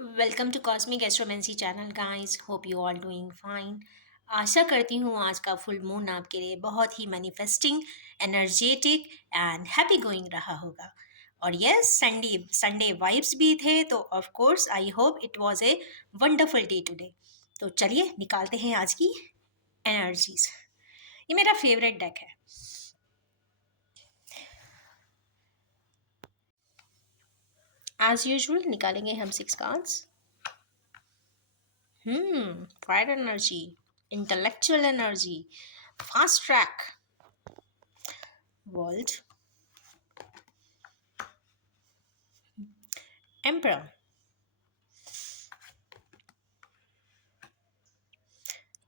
Welcome to cosmic astromancy channel guys, hope you all doing fine. आशा करती हूँ आज का फुल मून आपके लिए बहुत ही manifesting, energetic and happy going रहा होगा। और यस, संडे संडे वाइब्स भी थे, तो of course I hope it was a wonderful day today. तो चलिए निकालते हैं आज की एनर्जीज। ये मेरा फेवरेट डेक है। एज यूजुअल निकालेंगे हम 6 cards. Fire energy, intellectual energy, fast track, world, emperor,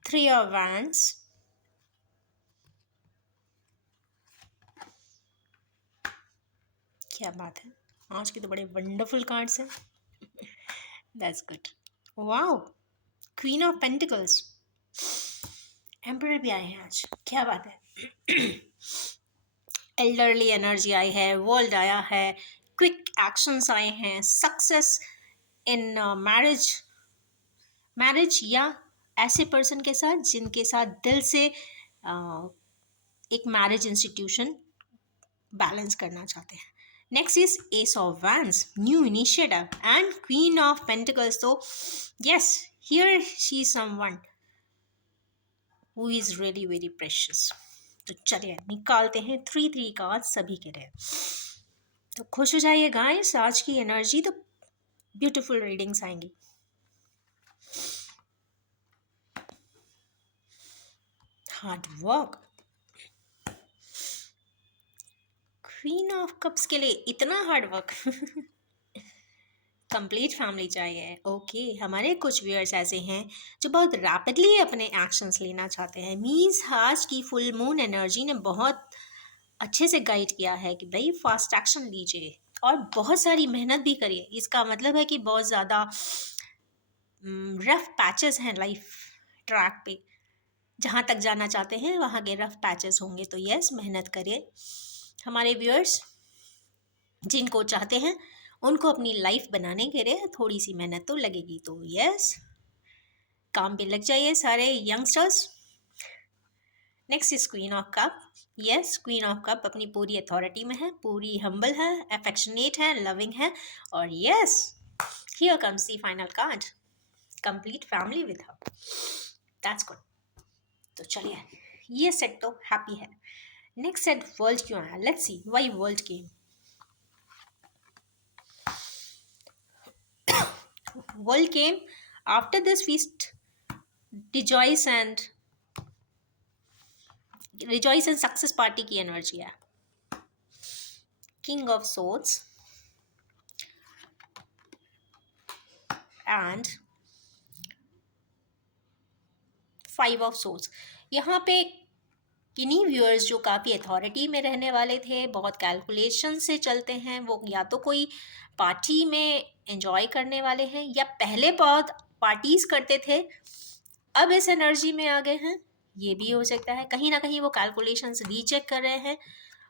3 of wands, क्या बात है, आज के तो बड़े वंडरफुल कार्ड्स हैं। That's good. Wow, queen of pentacles, emperor भी आए हैं आज, क्या बात है। एल्डरली एनर्जी आई है, वर्ल्ड आया है, क्विक एक्शंस आए हैं, सक्सेस इन मैरिज, मैरिज या ऐसे पर्सन के साथ जिनके साथ दिल से एक मैरिज इंस्टीट्यूशन बैलेंस करना चाहते हैं। Next is ace of wands, new initiative and queen of pentacles. तो yes, here she is someone who is really very precious. तो चलिए निकालते हैं 3 कार्ड सभी के लिए। तो खुश हो जाइए गाइस, आज की एनर्जी तो ब्यूटीफुल रीडिंग्स आएंगी। Hard work, queen of cups के लिए इतना हार्ड वर्क। कंप्लीट फैमिली चाहिए। ओके, हमारे कुछ व्यूअर्स ऐसे हैं जो बहुत रैपिडली अपने एक्शंस लेना चाहते हैं। मीन्स आज की फुल मून एनर्जी ने बहुत अच्छे से गाइड किया है कि भाई फास्ट एक्शन लीजिए और बहुत सारी मेहनत भी करिए। इसका मतलब है कि बहुत ज़्यादा रफ पैचेस हैं लाइफ ट्रैक पे, जहाँ तक जाना चाहते हैं वहाँ के रफ पैचेस होंगे। तो यस, मेहनत करिए। हमारे व्यूअर्स जिनको चाहते हैं उनको अपनी लाइफ बनाने के लिए थोड़ी सी मेहनत तो लगेगी। तो यस, काम पे लग जाइए सारे youngsters. Next is queen of cup. Yes, queen of cup अपनी पूरी अथॉरिटी में है, पूरी हम्बल है, अफेक्शनेट है, लविंग है। और yes, here comes the final card, complete family with her. That's good. तो चलिए, ये सेट तो हैप्पी है। नेक्स्ट सेट वर्ल्ड क्यों आया, let's see why world came. World came after this feast, rejoice and success party की energy है। King of swords and 5 of swords. यहाँ पे किन्हीं व्यूअर्स जो काफ़ी अथॉरिटी में रहने वाले थे, बहुत कैलकुलेशन से चलते हैं, वो या तो कोई पार्टी में एंजॉय करने वाले हैं या पहले बहुत पार्टीज करते थे, अब इस एनर्जी में आ गए हैं। ये भी हो सकता है कहीं ना कहीं वो कैलकुलेशंस रीचेक कर रहे हैं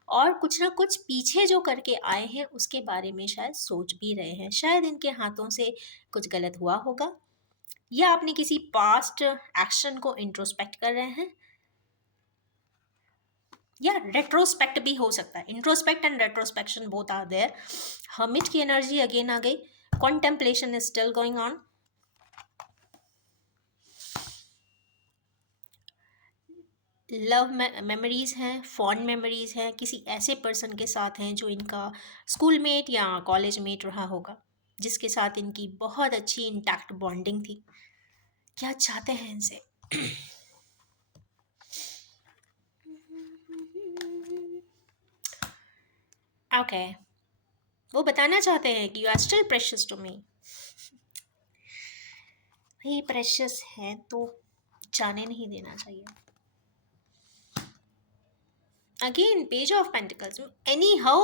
और कुछ ना कुछ पीछे जो करके आए हैं उसके बारे में शायद सोच भी रहे हैं। शायद इनके हाथों से कुछ गलत हुआ होगा या अपने किसी पास्ट एक्शन को इंट्रोस्पेक्ट कर रहे हैं या रेट्रोस्पेक्ट भी हो सकता है। Introspect and retrospection both are there. Hermit की एनर्जी अगेन आ गई। Contemplation is still going on. Love memories हैं, फॉन्ड मेमोरीज हैं, किसी ऐसे पर्सन के साथ हैं जो इनका स्कूलमेट या कॉलेज मेट रहा होगा, जिसके साथ इनकी बहुत अच्छी इंटैक्ट बॉन्डिंग थी। क्या चाहते हैं इनसे? ओके, वो बताना चाहते हैं कि you are still precious to me. He precious है तो जाने नहीं देना चाहिए। Again, page of pentacles. Anyhow,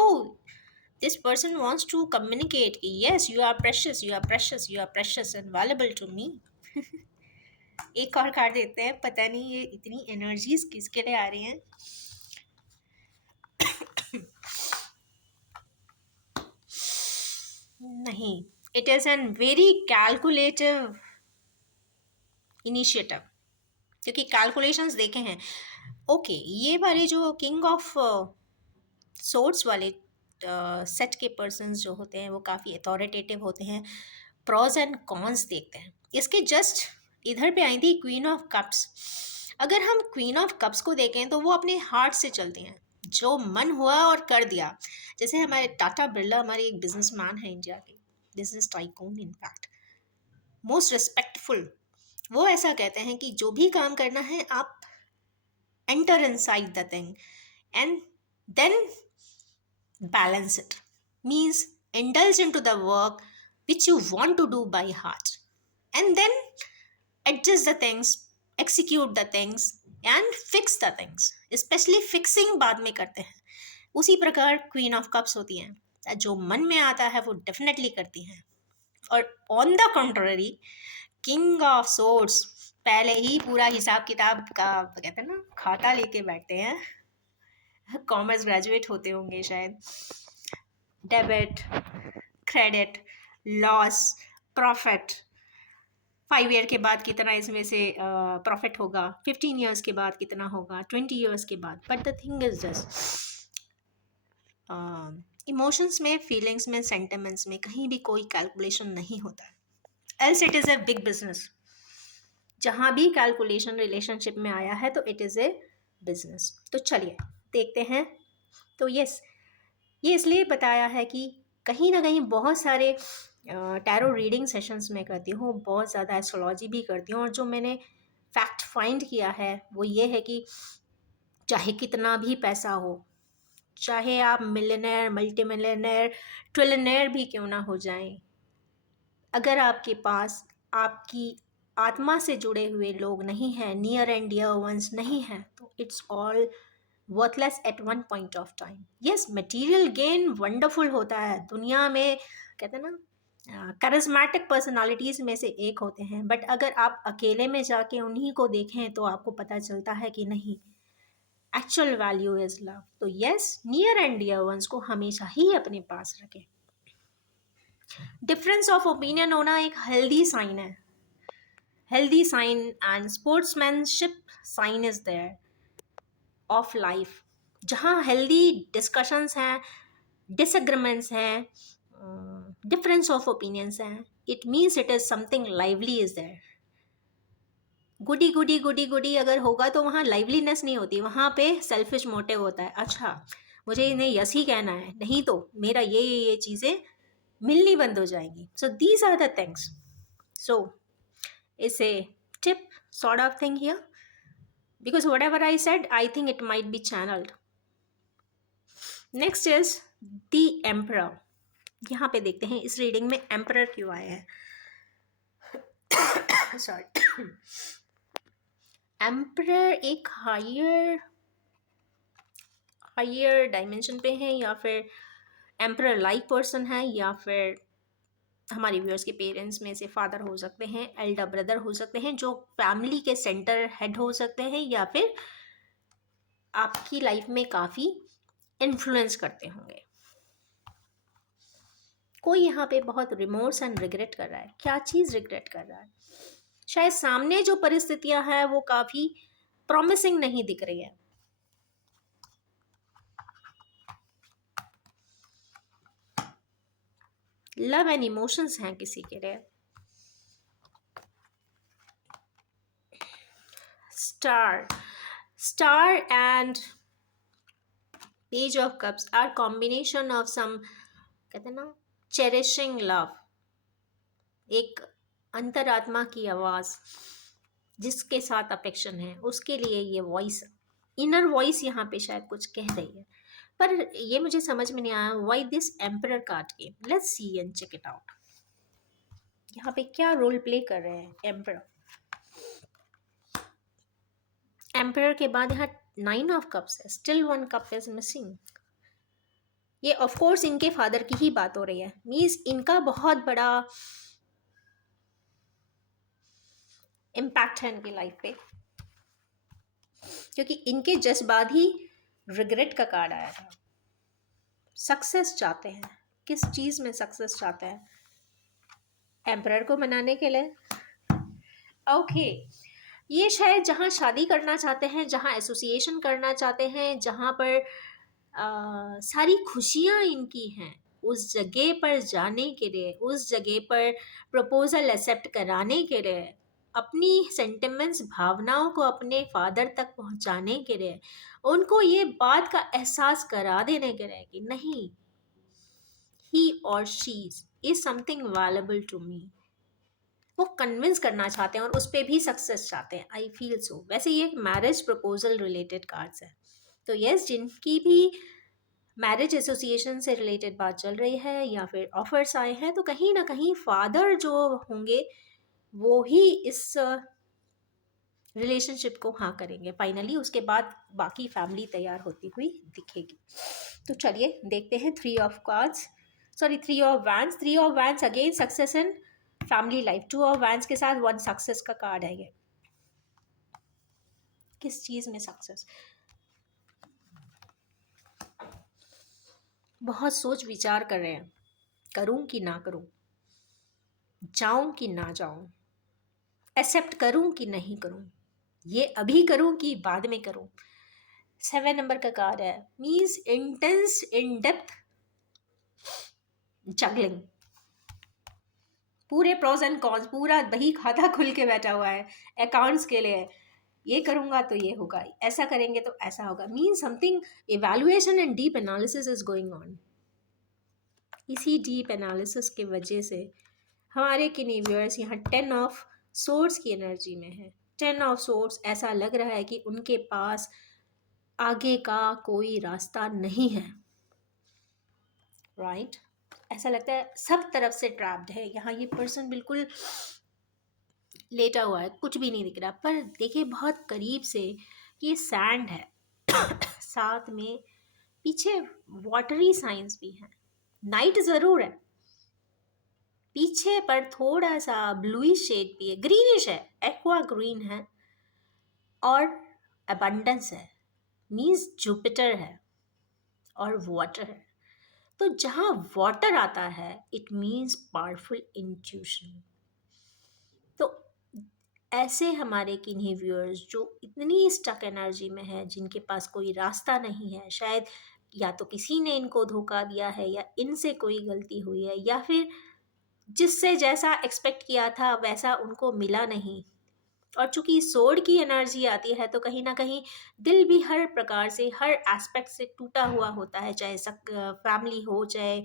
this person wants to communicate. Yes, you are precious, you are precious, you are precious and valuable to me. एक और card देते हैं, पता नहीं ये इतनी एनर्जीज किसके लिए आ रही हैं। नहीं, it is an very calculative initiative, क्योंकि कैलकुलेशंस देखे हैं। ओके, ये वाले जो किंग ऑफ सोर्ट्स वाले सेट के पर्सन्स जो होते हैं वो काफ़ी अथॉरिटेटिव होते हैं, प्रॉज एंड कॉन्स देखते हैं। इसके जस्ट इधर पे आई थी क्वीन ऑफ कप्स। अगर हम क्वीन ऑफ कप्स को देखें तो वो अपने हार्ट से चलती हैं, जो मन हुआ और कर दिया। जैसे हमारे टाटा बिरला हमारे एक बिजनेसमैन है इंडिया के, business tycoon in fact, most respectful. वो ऐसा कहते हैं कि जो भी काम करना है आप enter inside the thing and then balance it, means indulge into the work which you want to do by heart, and then adjust the things, execute the things and fix the things, especially fixing बाद में करते हैं। उसी प्रकार queen of cups होती हैं, जो मन में आता है वो डेफिनेटली करती हैं। और on the contrary king of swords पहले ही पूरा हिसाब किताब का कहते हैं ना खाता लेके बैठते हैं। कॉमर्स ग्रेजुएट होते होंगे शायद। Debit, credit, loss, profit, 5 year के बाद कितना इसमें से प्रॉफिट होगा, 15 ईयर्स के बाद कितना होगा, 20 ईयर्स के बाद। But the thing is this, emotions में, फीलिंग्स में, सेंटिमेंट्स में कहीं भी कोई कैलकुलेशन नहीं होता है। Else it is a big business. जहाँ भी कैलकुलेशन रिलेशनशिप में आया है तो इट इज़ ए बिजनेस। तो चलिए देखते हैं। तो यस, ये इसलिए बताया है कि कहीं ना कहीं बहुत सारे टैरो रीडिंग सेशंस में करती हूँ, बहुत ज़्यादा एस्ट्रोलॉजी भी करती हूँ, और जो मैंने फैक्ट फाइंड किया है वो ये है कि चाहे कितना भी पैसा हो, चाहे आप मिलियनेयर, मल्टी मिलियनेयर, ट्रिलियनेयर भी क्यों ना हो जाएं, अगर आपके पास आपकी आत्मा से जुड़े हुए लोग नहीं हैं, नियर एंड डियर वंस नहीं हैं, तो it's all worthless at one point of time. Yes, material gain wonderful होता है दुनिया में, कहते हैं ना करिस्मेटिक पर्सनालिटीज़ में से एक होते हैं, बट अगर आप अकेले में जाके उन्हीं को देखें तो आपको पता चलता है कि नहीं, एक्चुअल वैल्यू इज लव। तो yes, near and dear ones को हमेशा ही अपने पास रखें। डिफरेंस ऑफ ओपिनियन होना एक हेल्दी साइन है, healthy sign, and sportsmanship sign is there of life. जहाँ हेल्दी डिस्कशंस हैं, डिसएग्रीमेंट्स हैं, डिफरेंस ऑफ ओपिनियंस हैं, it means it is something lively is there. Goody goody goody goody अगर होगा तो वहाँ लाइवलीनेस नहीं होती, वहाँ पे सेल्फिश मोटिव होता है। अच्छा, मुझे इन्हें यस ही कहना है, नहीं तो मेरा ये चीज़ें मिलनी बंद हो जाएंगी। So these are the things. So it's a tip sort of thing here, because whatever I said, I think it might be channeled. Next is the emperor. यहाँ पे देखते हैं इस रीडिंग में एम्परर क्यों आया है। सॉरी, एम्परर एक हायर डायमेंशन पे है, या फिर एम्परर लाइक पर्सन है, या फिर हमारे व्यूअर्स के पेरेंट्स में से फादर हो सकते हैं, एल्डर ब्रदर हो सकते हैं, जो फैमिली के सेंटर हेड हो सकते हैं, या फिर आपकी लाइफ में काफ़ी इन्फ्लुएंस करते होंगे। कोई यहाँ पे बहुत रिमोर्स एंड रिग्रेट कर रहा है। क्या चीज़ रिग्रेट कर रहा है? शायद सामने जो परिस्थितियां हैं वो काफ़ी प्रॉमिसिंग नहीं दिख रही है। लव एंड इमोशंस हैं किसी के लिए। Star and page of cups are combination of some, कहते हैं ना, चेरिशिंग लव, एक अंतरात्मा की आवाज़ जिसके साथ अफेक्शन है, उसके लिए ये वॉइस, इनर वॉइस यहाँ पे शायद कुछ कह रही है। पर ये मुझे समझ में नहीं आया why this emperor card game. Let's see and check it out. यहाँ पे क्या रोल प्ले कर रहे हैं एम्परर। एम्परर के बाद यहाँ 9 ऑफ कप्स है, स्टिल 1 कप इज मिसिंग। ये ऑफ कोर्स इनके फादर की ही बात हो रही है, मीन्स इनका बहुत बड़ा इम्पैक्ट है इनकी लाइफ पे, क्योंकि इनके जस्ट बाद ही रिग्रेट का कार्ड आया था। सक्सेस चाहते हैं, किस चीज़ में सक्सेस चाहते हैं? एम्परर को मनाने के लिए। ओके, ये शायद जहाँ शादी करना चाहते हैं, जहाँ एसोसिएशन करना चाहते हैं, जहाँ पर सारी खुशियाँ इनकी हैं, उस जगह पर जाने के लिए, उस जगह पर प्रपोजल एक्सेप्ट कराने के लिए, अपनी सेंटिमेंट्स भावनाओं को अपने फादर तक पहुंचाने के लिए, उनको ये बात का एहसास करा देने के लिए कि नहीं, ही और she is something valuable to me, वो कन्विंस करना चाहते हैं और उस पर भी सक्सेस चाहते हैं। I feel so. वैसे ये मैरिज प्रपोजल रिलेटेड कार्ड्स है, तो यस, जिनकी भी मैरिज एसोसिएशन से रिलेटेड बात चल रही है या फिर ऑफर्स आए हैं, तो कहीं ना कहीं फादर जो होंगे वो ही इस रिलेशनशिप को हाँ करेंगे फाइनली, उसके बाद बाकी फैमिली तैयार होती हुई दिखेगी। तो चलिए देखते हैं three of cards, sorry three of wands. Three of wands again success in family life. To of wands के साथ वन सक्सेस का कार्ड है ये। किस चीज में सक्सेस? बहुत सोच विचार कर रहे हैं, करूं कि ना करूं, जाऊं कि ना जाऊं, एक्सेप्ट करूं कि नहीं करूं, ये अभी करूं कि बाद में करूं। 7 नंबर का कार्ड है, means intense in depth juggling, पूरे प्रोज एंड कॉन्स, पूरा बही खाता खुल के बैठा हुआ है अकाउंट्स के लिए। ये करूंगा तो ये होगा, ऐसा करेंगे तो ऐसा होगा, mean something evaluation and deep analysis is going on. इसी डीप एनालिसिस के वजह से हमारे किन्हीं व्यूअर्स यहाँ 10 ऑफ सोर्स की एनर्जी में है। 10 ऑफ सोर्स, ऐसा लग रहा है कि उनके पास आगे का कोई रास्ता नहीं है, राइट? ऐसा लगता है सब तरफ से ट्रैप्ड है यहाँ ये पर्सन, बिल्कुल लेटा हुआ है, कुछ भी नहीं दिख रहा। पर देखिए बहुत करीब से ये सैंड है साथ में पीछे वाटरी साइंस भी है, नाइट जरूर है पीछे पर थोड़ा सा ब्लूइश शेड भी है, ग्रीनिश है, एक्वा ग्रीन है, और अबंडेंस है, मीन्स जुपिटर है और वाटर है। तो जहाँ वाटर आता है इट मीन्स पावरफुल इंट्यूशन। तो ऐसे हमारे किन्हीं व्यूअर्स जो इतनी स्टक एनर्जी में है, जिनके पास कोई रास्ता नहीं है, शायद या तो किसी ने इनको धोखा दिया है या इनसे कोई गलती हुई है, या फिर जिससे जैसा एक्सपेक्ट किया था वैसा उनको मिला नहीं। और चूंकि सोड की एनर्जी आती है तो कहीं ना कहीं दिल भी हर प्रकार से, हर एस्पेक्ट से टूटा हुआ होता है, चाहे फैमिली हो, चाहे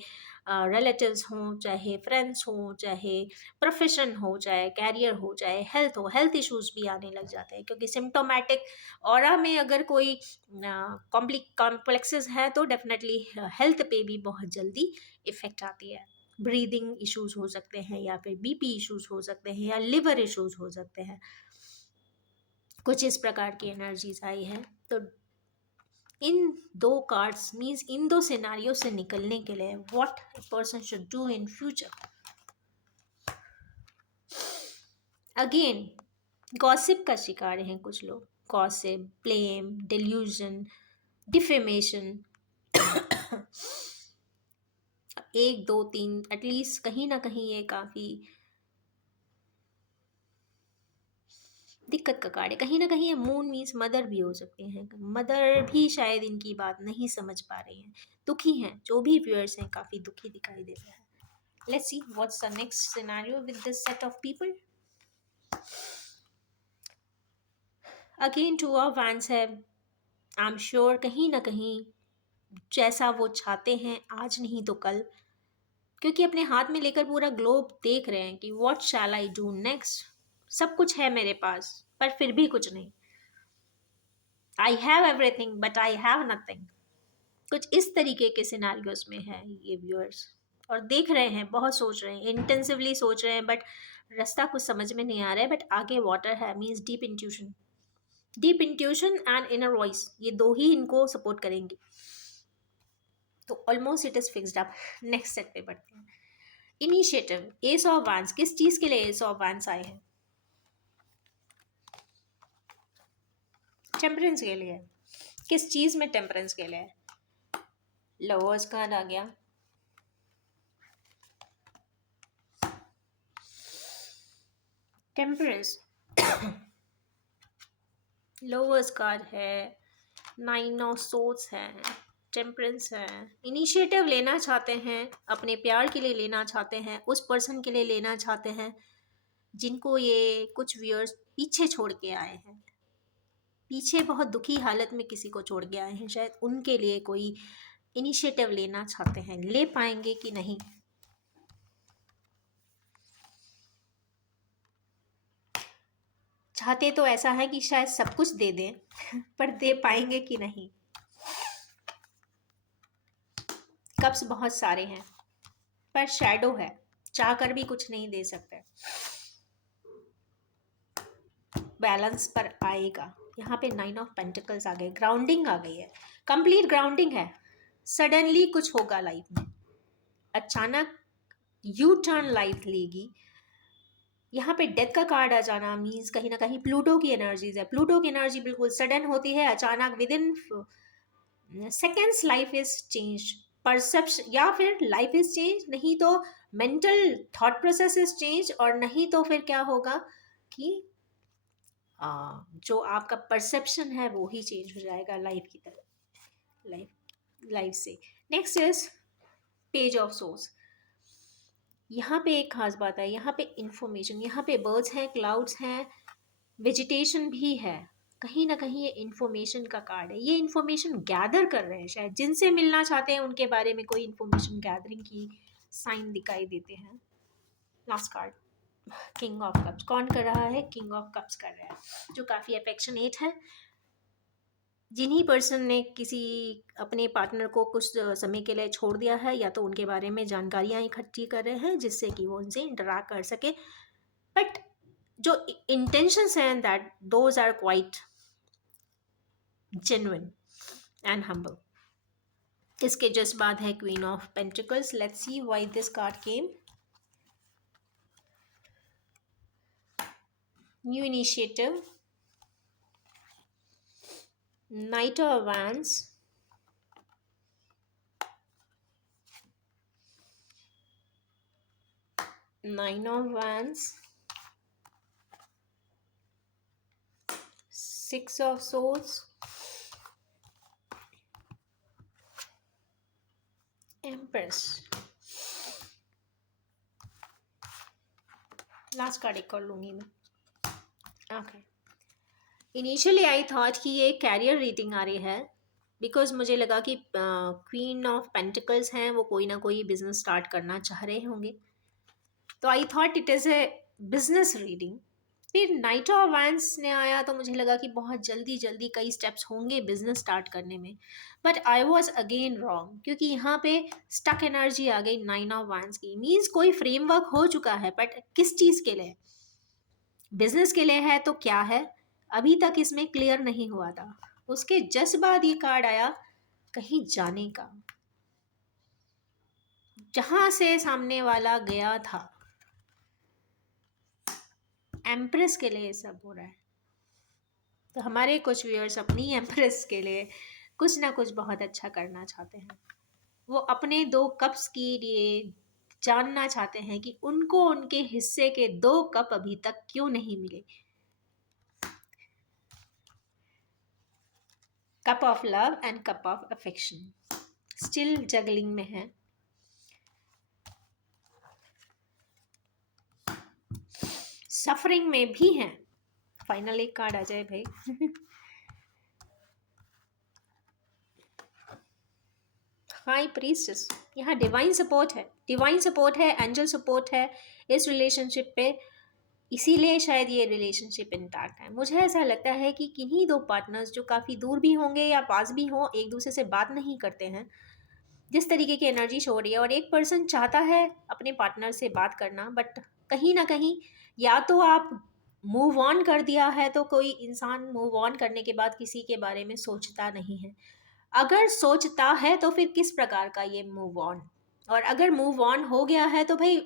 रिलेटिव्स हों, चाहे फ्रेंड्स हों, चाहे प्रोफेशन हो, चाहे कैरियर हो, चाहे हेल्थ हो। हेल्थ इश्यूज भी आने लग जाते हैं क्योंकि सिम्टोमेटिक ऑरा में अगर कोई कॉम्प्लेक्सेस है तो डेफिनेटली हेल्थ पे भी बहुत जल्दी इफेक्ट आती है। ब्रीदिंग इश्यूज हो सकते हैं, या फिर बीपी इश्यूज हो सकते हैं, या लिवर इश्यूज हो सकते हैं। कुछ इस प्रकार की एनर्जीज आई है। तो इन दो कार्ड्स मीन्स इन दो सिनारियो से निकलने के लिए what a person should do in future. Again gossip का शिकार हैं कुछ लोग, गॉसिप, ब्लेम, डिल्यूजन, डिफेमेशन। एक दो तीन एटलीस्ट कहीं ना कहीं ये काफी दिक्कत का कार्ड है। कहीं ना कहीं ये मून मीन्स मदर भी हो सकते हैं, मदर भी शायद इनकी बात नहीं समझ पा रही हैं, दुखी हैं। जो भी व्यूअर्स हैं काफी दुखी दिखाई दे रहा है। Let's see what's the next scenario with this set of people. Again two of wands है। आई एम श्योर कहीं ना कहीं जैसा वो चाहते हैं आज नहीं तो कल, क्योंकि अपने हाथ में लेकर पूरा ग्लोब देख रहे हैं कि what shell I do next. सब कुछ है मेरे पास पर फिर भी कुछ नहीं। I have everything but I have nothing. कुछ इस तरीके के सिनारियोस में है ये व्यूअर्स, और देख रहे हैं, बहुत सोच रहे हैं, इंटेंसिवली सोच रहे हैं, बट रास्ता कुछ समझ में नहीं आ रहा है। बट आगे वाटर है, means deep intuition. Deep intuition and inner voice, ये दो ही इनको सपोर्ट करेंगी। तो almost it is fixed up. Next set पे बढ़ते हैं। Initiative, S of wands. किस चीज के लिए एस ऑफ वैंड्स आए हैं? टेम्परेंस के लिए। किस चीज में टेम्परेंस के लिए? लवर्स कार्ड आ गया, टेम्परेंस, लोवर्स कार्ड है, नाइन ऑफ सोर्ड्स है, टेम्परेंस है। इनिशिएटिव लेना चाहते हैं, अपने प्यार के लिए लेना चाहते हैं, उस पर्सन के लिए लेना चाहते हैं जिनको ये कुछ व्यूअर्स पीछे छोड़ के आए हैं, पीछे बहुत दुखी हालत में किसी को छोड़ के आए हैं, शायद उनके लिए कोई इनिशिएटिव लेना चाहते हैं। ले पाएंगे कि नहीं? चाहते तो ऐसा है कि शायद सब कुछ दे दें पर दे पाएंगे कि नहीं? कप्स बहुत सारे हैं पर शैडो है, चाह कर भी कुछ नहीं दे सकते। बैलेंस पर आएगा। यहाँ पे नाइन ऑफ पेंटिकल्स आ गए, ग्राउंडिंग आ गई है, कंप्लीट ग्राउंडिंग है। सडनली कुछ होगा लाइफ में, अचानक यू टर्न लाइफ लेगी। यहाँ पे डेथ का कार्ड आ जाना मीन्स कहीं ना कहीं प्लूटो की एनर्जीज है। प्लूटो की एनर्जी बिल्कुल सडन होती है, अचानक with in seconds life is change, perception, या फिर लाइफ इज चेंज, नहीं तो mental thought process is change, और नहीं तो फिर क्या होगा कि जो आपका परसेप्शन है वो ही चेंज हो जाएगा लाइफ की तरफ, लाइफ से। Next is page of source. यहाँ पे एक खास बात है, यहाँ पे इंफॉर्मेशन, यहाँ पे बर्ड्स हैं, क्लाउड्स हैं, वेजिटेशन भी है। कहीं ना कहीं ये इंफॉर्मेशन का कार्ड है, ये इंफॉर्मेशन गैदर कर रहे हैं, शायद जिनसे मिलना चाहते हैं उनके बारे में कोई इंफॉर्मेशन गैदरिंग की साइन दिखाई देते हैं। Last card king of cups. कौन कर रहा है? किंग ऑफ कप्स कर रहा है, जो काफ़ी अफेक्शनेट है। जिन्हीं पर्सन ने किसी अपने पार्टनर को कुछ समय के लिए छोड़ दिया है, या तो उनके बारे में जानकारियाँ इकट्ठी कर रहे हैं जिससे कि वो उनसे इंटरैक्ट कर सके, बट जो इंटेंशंस हैं that those are quite genuine and humble. इसके जस्ट बाद है queen of pentacles. Let's see why this card came. New initiative, Knight of Wands, Nine of Wands, Six of Swords, Empress। Last card एक कर लूँगी मैं। Okay, initially I thought कि ये career reading आ रही है, बिकॉज मुझे लगा कि क्वीन ऑफ पेंटिकल्स हैं, वो कोई ना कोई बिजनेस स्टार्ट करना चाह रहे होंगे, तो I thought it is a business reading. फिर नाइट ऑफ वैंड्स ने आया तो मुझे लगा कि बहुत जल्दी जल्दी कई स्टेप्स होंगे बिजनेस स्टार्ट करने में, but I was again wrong, क्योंकि यहाँ पे स्टक एनर्जी आ गई नाइन ऑफ वैंड्स की। मीन्स कोई फ्रेमवर्क हो चुका है, बट किस चीज़ के लिए? बिजनेस के लिए है तो क्या है, अभी तक इसमें क्लियर नहीं हुआ था। उसके जस्ट बाद ये कार्ड आया कहीं जाने का, जहां से सामने वाला गया था। एम्प्रेस के लिए सब हो रहा है, तो हमारे कुछ व्यूअर्स अपनी एम्प्रेस के लिए कुछ ना कुछ बहुत अच्छा करना चाहते हैं। वो अपने दो कप्स के लिए जानना चाहते हैं कि उनको उनके हिस्से के 2 कप अभी तक क्यों नहीं मिले। Cup of love and cup of affection still juggling में है। सफरिंग में भी हैं। फाइनल एक कार्ड आ जाए भाई। हाई प्रीस्टेस, यहाँ डिवाइन सपोर्ट है, डिवाइन सपोर्ट है, एंजल सपोर्ट है इस रिलेशनशिप पे, इसीलिए शायद ये रिलेशनशिप इंटैक्ट है। मुझे ऐसा लगता है कि किन्हीं दो पार्टनर्स जो काफ़ी दूर भी होंगे या पास भी हों, एक दूसरे से बात नहीं करते हैं, जिस तरीके की एनर्जी शो हो रही है, और एक पर्सन चाहता है अपने पार्टनर से बात करना, बट कहीं ना कहीं या तो आप मूव ऑन कर दिया है, तो कोई इंसान मूव ऑन करने के बाद किसी के बारे में सोचता नहीं है। अगर सोचता है तो फिर किस प्रकार का ये मूव ऑन, और अगर मूव ऑन हो गया है तो भाई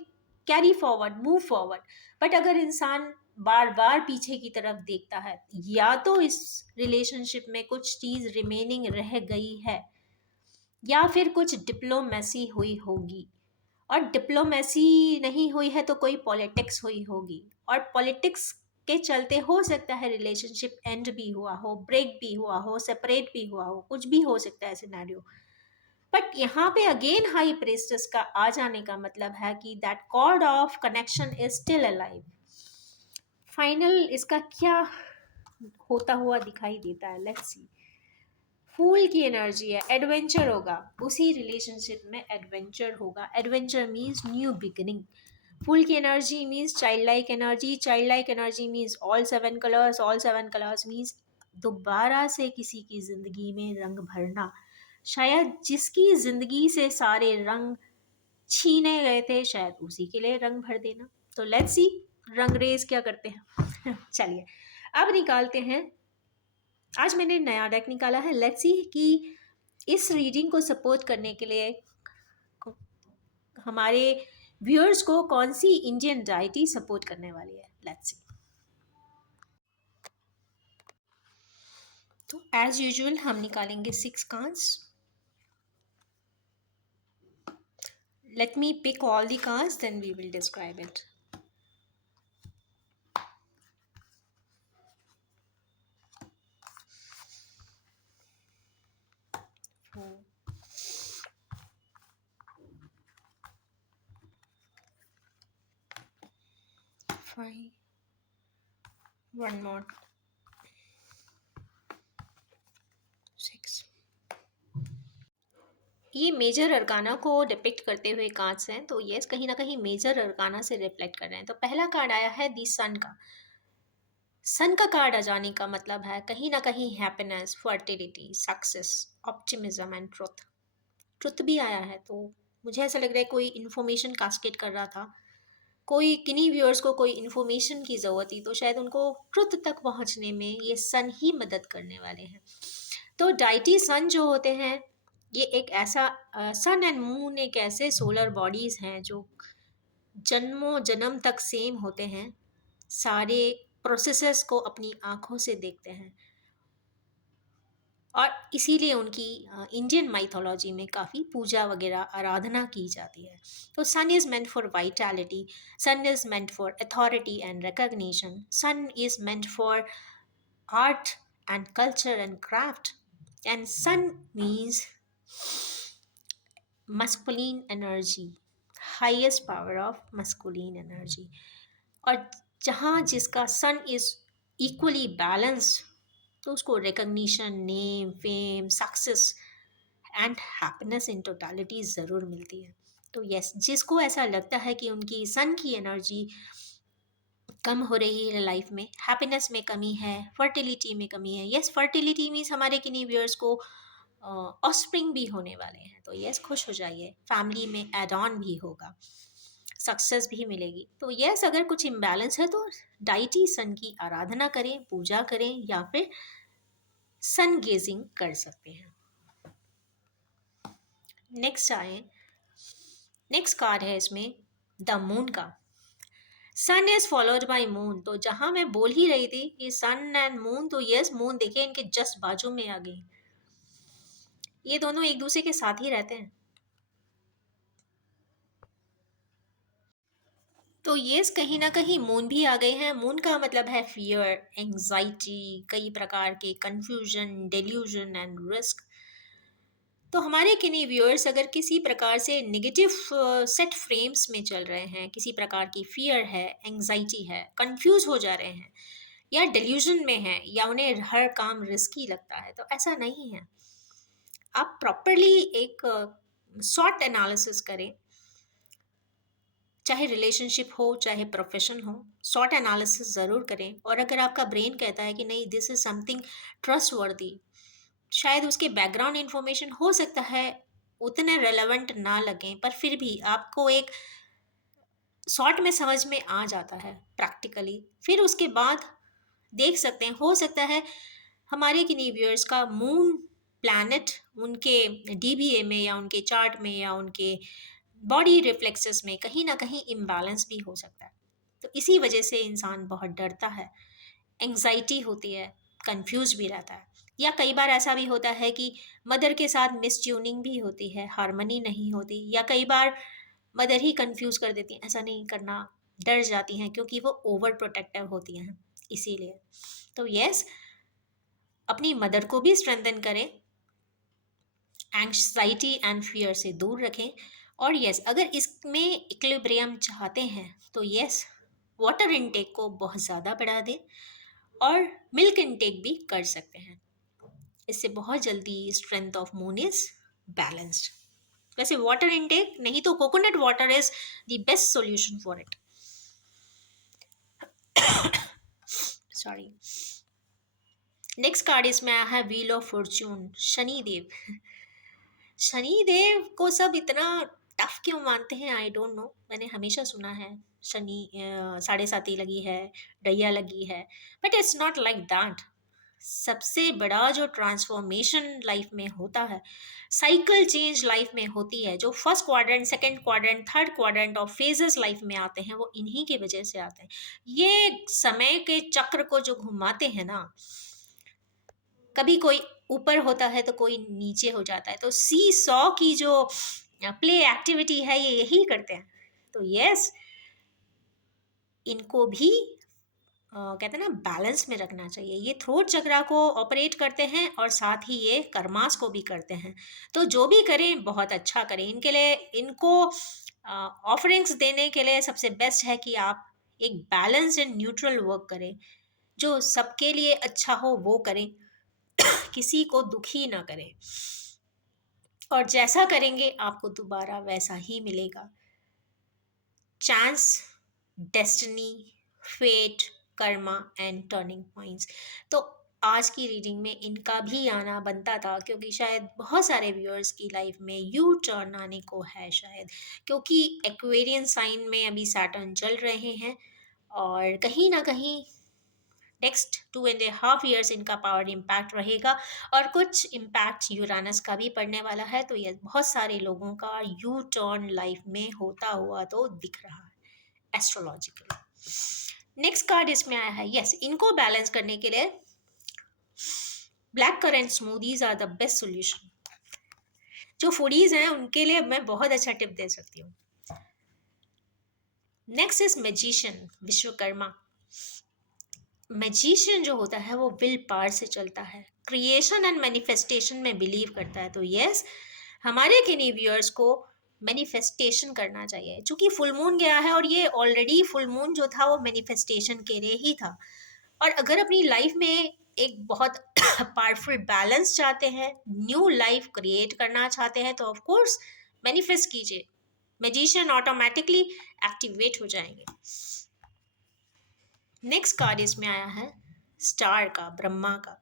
carry forward, move forward. But अगर इंसान बार बार पीछे की तरफ देखता है, या तो इस रिलेशनशिप में कुछ चीज़ रिमेनिंग रह गई है, या फिर कुछ डिप्लोमेसी हुई होगी, और डिप्लोमेसी नहीं हुई है तो कोई पॉलिटिक्स हुई होगी, और पॉलिटिक्स के चलते हो सकता है रिलेशनशिप एंड भी हुआ हो, ब्रेक भी हुआ हो, सेपरेट भी हुआ हो, कुछ भी हो सकता है सिनेरियो। बट यहाँ पे अगेन हाई प्रीस्टेस का आ जाने का मतलब है कि that cord of connection is still alive. Final इसका क्या होता हुआ दिखाई देता है, लेट्स सी। फूल की एनर्जी है, एडवेंचर होगा, उसी रिलेशनशिप में एडवेंचर होगा। Adventure means new beginning. Fool की energy means child like energy, child like energy means all seven colours, all seven colours means दोबारा से किसी की जिंदगी में रंग भरना। शायद जिसकी जिंदगी से सारे रंग छीने गए थे, शायद उसी के लिए रंग भर देना। तो लेट्स सी रंग रेज क्या करते हैं। चलिए अब निकालते हैं। आज मैंने नया डेक निकाला है, लेट्स सी कि इस रीडिंग को सपोर्ट करने के लिए हमारे व्यूअर्स को कौन सी इंडियन डाइटी सपोर्ट करने वाली है। Let's see. तो एज यूजुअल हम निकालेंगे 6 cards. Let me pick all the cards, then we will describe it. Four, 5, one more, 6। ये मेजर अरकाना को डिपिक्ट करते हुए कार्ड्स हैं, तो यस कहीं ना कहीं मेजर अरकाना से रिफ्लेक्ट कर रहे हैं। तो पहला कार्ड आया है दी सन का। सन का कार्ड आ जाने का मतलब है कहीं ना कहीं happiness, fertility, success, optimism and truth. Truth भी आया है, तो मुझे ऐसा लग रहा है कोई इन्फॉर्मेशन कास्केट कर रहा था, कोई किन्हीं व्यूअर्स को कोई इन्फॉर्मेशन की ज़रूरत थी, तो शायद उनको ट्रुथ तक पहुंचने में ये सन ही मदद करने वाले हैं। तो डाइटी सन जो होते हैं, ये एक ऐसा सन एंड मून एक ऐसे सोलर बॉडीज़ हैं जो जन्मों जन्म तक सेम होते हैं, सारे प्रोसेसेस को अपनी आँखों से देखते हैं, और इसीलिए उनकी इंडियन माइथोलॉजी में काफ़ी पूजा वगैरह आराधना की जाती है। तो sun is meant for vitality, sun is meant for authority and recognition, sun is meant for art and culture and craft, and sun means masculine energy, highest power of masculine energy. और जहाँ जिसका sun is equally balance, तो उसको recognition, name, fame, success and happiness in totality ज़रूर मिलती है। तो yes, जिसको ऐसा लगता है कि उनकी सन की एनर्जी कम हो रही है लाइफ में, हैप्पीनेस में कमी है, फर्टिलिटी में कमी है, यस फर्टिलिटी मीन्स हमारे किन्हीं व्यूअर्स को ऑस्प्रिंग भी होने वाले हैं, तो यस खुश हो जाइए, फैमिली में एड ऑन भी होगा, सक्सेस भी मिलेगी। तो यस अगर कुछ इम्बैलेंस है तो डाइटी सन की आराधना करें, पूजा करें, या फिर सन गेजिंग कर सकते हैं। नेक्स्ट आए, नेक्स्ट कार्ड है इसमें द मून का। सन इज फॉलोड बाय मून, तो जहां मैं बोल ही रही थी कि सन एंड मून, तो यस मून देखिए इनके जस्ट बाजू में आ गई, ये दोनों एक दूसरे के साथ ही रहते हैं। तो यस कहीं ना कहीं मून भी आ गए हैं। मून का मतलब है फियर, एंजाइटी, कई प्रकार के कंफ्यूजन, डेल्यूजन एंड रिस्क। तो हमारे किन्हीं व्यूअर्स अगर किसी प्रकार से नेगेटिव सेट फ्रेम्स में चल रहे हैं, किसी प्रकार की फियर है, एंजाइटी है, कंफ्यूज हो जा रहे हैं, या डिल्यूजन में हैं, या उन्हें हर काम रिस्की लगता है, तो ऐसा नहीं है। आप प्रॉपरली एक शॉर्ट एनालिसिस करें, चाहे रिलेशनशिप हो चाहे प्रोफेशन हो, शॉर्ट एनालिसिस ज़रूर करें। और अगर आपका ब्रेन कहता है कि नहीं दिस इज़ समथिंग ट्रस्ट वर्दी, शायद उसके बैकग्राउंड इन्फॉर्मेशन हो सकता है उतने रेलेवेंट ना लगें, पर फिर भी आपको एक शॉर्ट में समझ में आ जाता है प्रैक्टिकली, फिर उसके बाद देख सकते हैं, हो सकता है हमारे किन्हीं व्यूअर्स का मून प्लैनेट उनके डीबीए में, या उनके चार्ट में, या उनके बॉडी रिफ्लेक्सेस में कहीं ना कहीं इम्बैलेंस भी हो सकता है। तो इसी वजह से इंसान बहुत डरता है, एंग्जाइटी होती है, कंफ्यूज भी रहता है। या कई बार ऐसा भी होता है कि मदर के साथ मिस ट्यूनिंग भी होती है, हार्मनी नहीं होती, या कई बार मदर ही कंफ्यूज कर देती हैं, ऐसा नहीं करना, डर जाती हैं क्योंकि वो ओवर प्रोटेक्टिव होती हैं इसीलिए। तो यस, अपनी मदर को भी स्ट्रेंथन करें, एंग्जाइटी एंड फियर से दूर रखें। और यस, अगर इसमें इक्विलिब्रियम चाहते हैं तो यस, वाटर इनटेक को बहुत ज़्यादा बढ़ा दें और मिल्क इनटेक भी कर सकते हैं। इससे बहुत जल्दी strength of moon is balanced. वैसे वाटर इनटेक नहीं तो coconut water is the best solution for it. Sorry. Next card इसमें आया है wheel of Fortune, Shani Dev. Shani Dev को सब इतना टफ क्यों मानते हैं, आई डोंट नो। मैंने हमेशा सुना है शनि साढ़े साती लगी है, डैया लगी है, but it's not like that. सबसे बड़ा जो ट्रांसफॉर्मेशन लाइफ में होता है, साइकिल चेंज लाइफ में होती है, जो first quadrant, second quadrant, third quadrant और फेजेस लाइफ में आते हैं, वो इन्हीं की वजह से आते हैं। ये समय के चक्र को जो घुमाते हैं ना, कभी कोई ऊपर होता है तो कोई नीचे हो जाता है, तो सी सॉ की जो प्ले एक्टिविटी है ये यही करते हैं। तो यस, इनको भी कहते हैं ना बैलेंस में रखना चाहिए। ये थ्रोट चक्रा को ऑपरेट करते हैं और साथ ही ये कर्मास को भी करते हैं। तो जो भी करें बहुत अच्छा करें। इनके लिए, इनको ऑफरिंग्स देने के लिए सबसे बेस्ट है कि आप एक बैलेंस एंड न्यूट्रल वर्क करें, जो सबके लिए अच्छा हो वो करें, किसी को दुखी ना करें। और जैसा करेंगे आपको दोबारा वैसा ही मिलेगा। Chance, destiny, fate, karma and turning points. तो आज की रीडिंग में इनका भी आना बनता था, क्योंकि शायद बहुत सारे व्यूअर्स की लाइफ में यू टर्न आने को है शायद, क्योंकि एक्वेरियन साइन में अभी सैटर्न चल रहे हैं और कहीं ना कहीं नेक्स्ट 2.5 years इनका पावर इम्पैक्ट रहेगा। और कुछ इम्पैक्ट यूरानस का भी पड़ने वाला है। तो ये बहुत सारे लोगों का यू टर्न लाइफ में होता हुआ तो दिख रहा है एस्ट्रोलॉजिकली। नेक्स्ट कार्ड इसमें आया है, यस, इनको बैलेंस करने के लिए black currant smoothies are the best solution. जो फूडीज हैं उनके लिए मैं बहुत अच्छा टिप दे सकती हूँ। Next is magician, Vishwakarma. Magician जो होता है वो विल पावर से चलता है, क्रिएशन एंड मैनिफेस्टेशन में बिलीव करता है। तो यस, हमारे किन्हीं व्यूअर्स को मैनिफेस्टेशन करना चाहिए। चूंकि फुल मून गया है और ये ऑलरेडी फुल मून जो था वो मैनिफेस्टेशन के लिए ही था। और अगर अपनी लाइफ में एक बहुत पावरफुल बैलेंस चाहते हैं, न्यू लाइफ क्रिएट करना चाहते हैं, तो ऑफ कोर्स मैनिफेस्ट कीजिए, मैजिशियन ऑटोमेटिकली एक्टिवेट हो जाएंगे। नेक्स्ट कार्ड इसमें आया है स्टार का, ब्रह्मा का,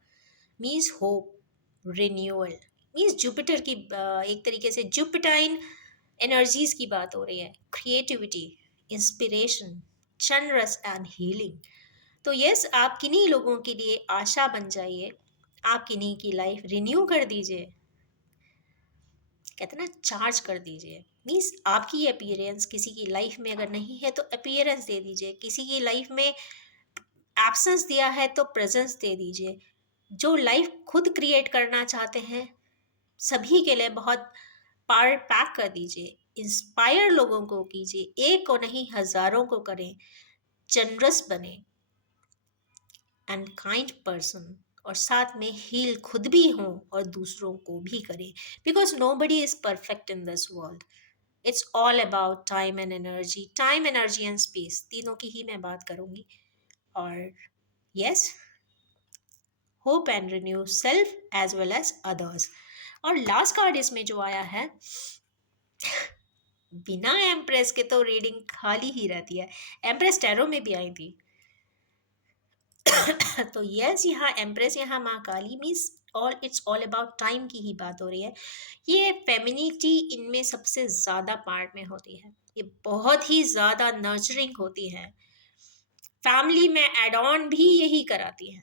means hope, renewal, means Jupiter की एक तरीके से जुपिटाइन एनर्जीज की बात हो रही है, क्रिएटिविटी, इंस्पिरेशन, चंद्रस एंड हीलिंग। तो यस, आप किन्हीं लोगों के लिए आशा बन जाइए, आप किन्हीं की लाइफ रिन्यू कर दीजिए, कहते हैं ना चार्ज कर दीजिए। मीन्स आपकी अपीयरेंस किसी की लाइफ में अगर नहीं है तो अपीयरेंस दे दीजिए, किसी की लाइफ में एब्सेंस दिया है तो प्रेजेंस दे दीजिए। जो लाइफ खुद क्रिएट करना चाहते हैं सभी के लिए बहुत पावर पैक कर दीजिए, इंस्पायर लोगों को कीजिए, एक को नहीं हजारों को करें, जनरस बने एंड काइंड पर्सन, और साथ में हील खुद भी हों और दूसरों को भी करें, because nobody is perfect in this world. It's all about time and energy, time energy and space, तीनों की ही मैं बात करूंगी। और yes, hope and renew self as well as others. और लास्ट कार्ड इसमें जो आया है, बिना एम्प्रेस के तो रीडिंग खाली ही रहती है, एम्प्रेस टैरो में भी आई थी। तो यस, यहाँ एम्प्रेस, यहाँ माँ Kali, means all, it's all about time की ही बात हो रही है। ये फेमिनिटी इनमें सबसे ज़्यादा पार्ट में होती है, ये बहुत ही ज़्यादा नर्चरिंग होती है, फैमिली में एड ऑन भी यही कराती है।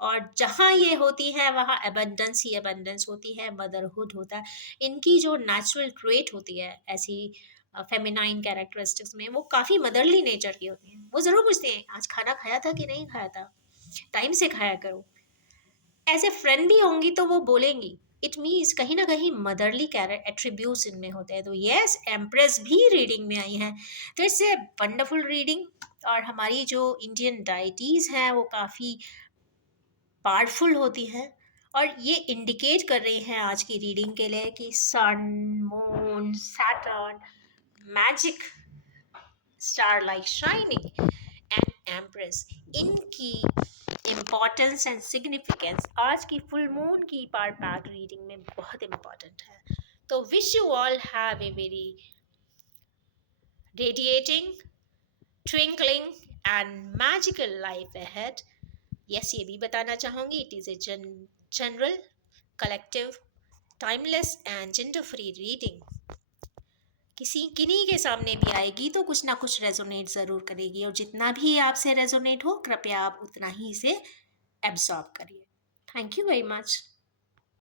और जहाँ ये होती है वहाँ एबंडेंस ही एबंडेंस होती है, मदरहुड होता है। इनकी जो नेचुरल ट्रेट होती है ऐसी फेमिनाइन कैरेक्टरिस्टिक्स में, वो काफ़ी मदरली नेचर की होती हैं। वो ज़रूर पूछते हैं आज खाना खाया था कि नहीं खाया था, टाइम से खाया करो। ऐसे फ्रेंड भी होंगी तो वो बोलेंगी इट मीन्स कहीं ना कहीं मदरली कैरेक्टर एट्रीब्यूट्स इनमें होते हैं। तो यस, एम्प्रेस भी रीडिंग में आई हैं। तो इट्स ए वंडरफुल रीडिंग। और हमारी जो इंडियन डाइटीज़ हैं वो काफ़ी पावरफुल होती हैं, और ये इंडिकेट कर रही हैं आज की रीडिंग के लिए कि sun, moon, Saturn, magic, star like shining and empress, इनकी इम्पोर्टेंस एंड सिग्निफिकेंस आज की फुल मून की पार पैक रीडिंग में बहुत इम्पोर्टेंट है। तो wish you all have a very radiating, twinkling and magical life ahead. Yes, ये भी बताना चाहूँगी, it is a general, collective, timeless and gender free reading. किसी किन्हीं के सामने भी आएगी तो कुछ ना कुछ रेजोनेट ज़रूर करेगी, और जितना भी आपसे रेजोनेट हो कृपया आप उतना ही इसे एब्सॉर्ब करिए। Thank you very much.